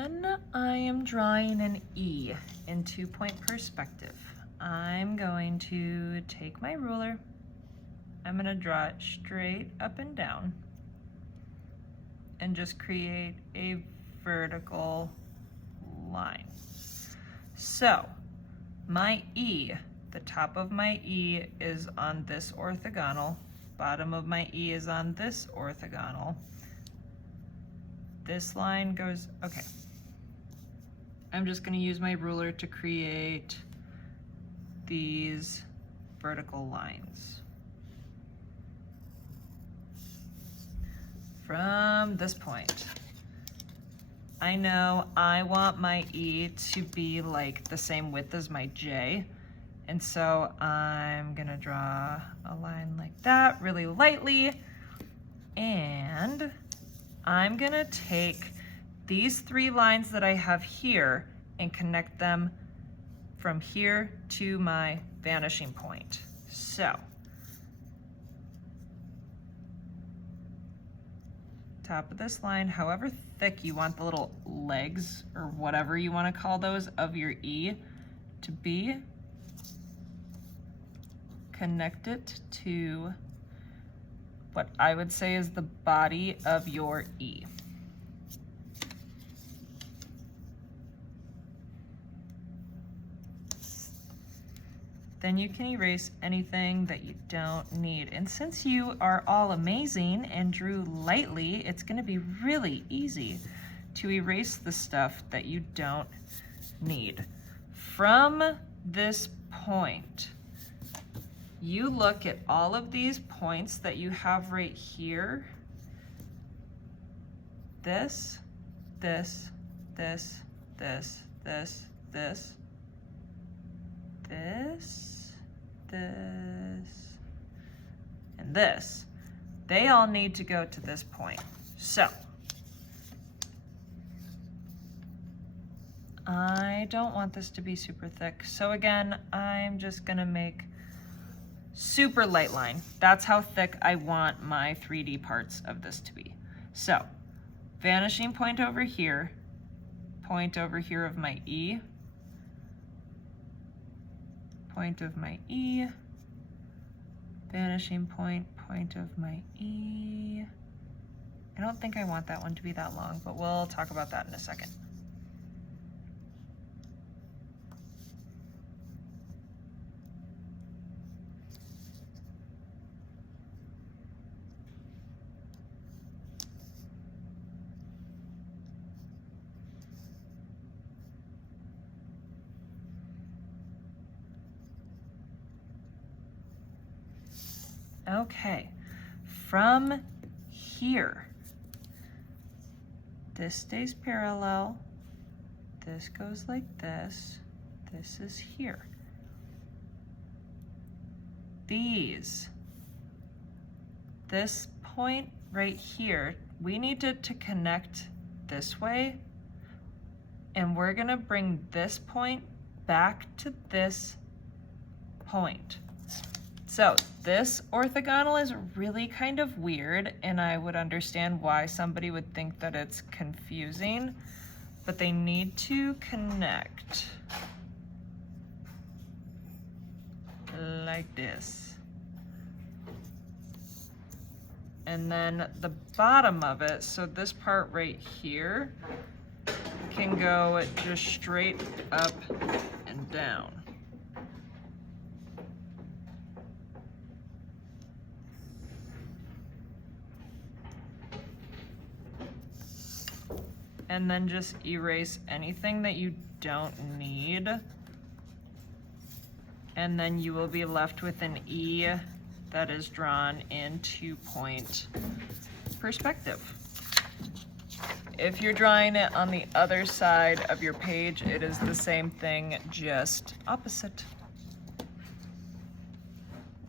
when I am drawing an E in 2-point perspective, I'm going to take my ruler, I'm going to draw it straight up and down, and just create a vertical line. So my E, the top of my E is on this orthogonal, bottom of my E is on this orthogonal. This line goes, okay. I'm just going to use my ruler to create these vertical lines. From this point, I know I want my E to be like the same width as my J. And so I'm gonna draw a line like that really lightly. And I'm gonna take these 3 lines that I have here and connect them from here to my vanishing point. So, top of this line, however thick you want the little legs or whatever you want to call those of your E to be, connect it to what I would say is the body of your E. Then you can erase anything that you don't need. And since you are all amazing and drew lightly, it's going to be really easy to erase the stuff that you don't need. From this point, you look at all of these points that you have right here. This, this, this, this, this, this, this, and this. They all need to go to this point. So, I don't want this to be super thick. So again, I'm just gonna make super light line. That's how thick I want my 3D parts of this to be. So, vanishing point over here of my E, point of my E, vanishing point, point of my E. I don't think I want that one to be that long, but we'll talk about that in a second. Okay, from here, this stays parallel, this goes like this is here. This point right here, we need it to connect this way, and we're gonna bring this point back to this point. So this orthogonal is really kind of weird, and I would understand why somebody would think that it's confusing, but they need to connect like this. And then the bottom of it, so this part right here, can go just straight up and down. And then just erase anything that you don't need. And then you will be left with an E that is drawn in 2-point perspective. If you're drawing it on the other side of your page, it is the same thing, just opposite.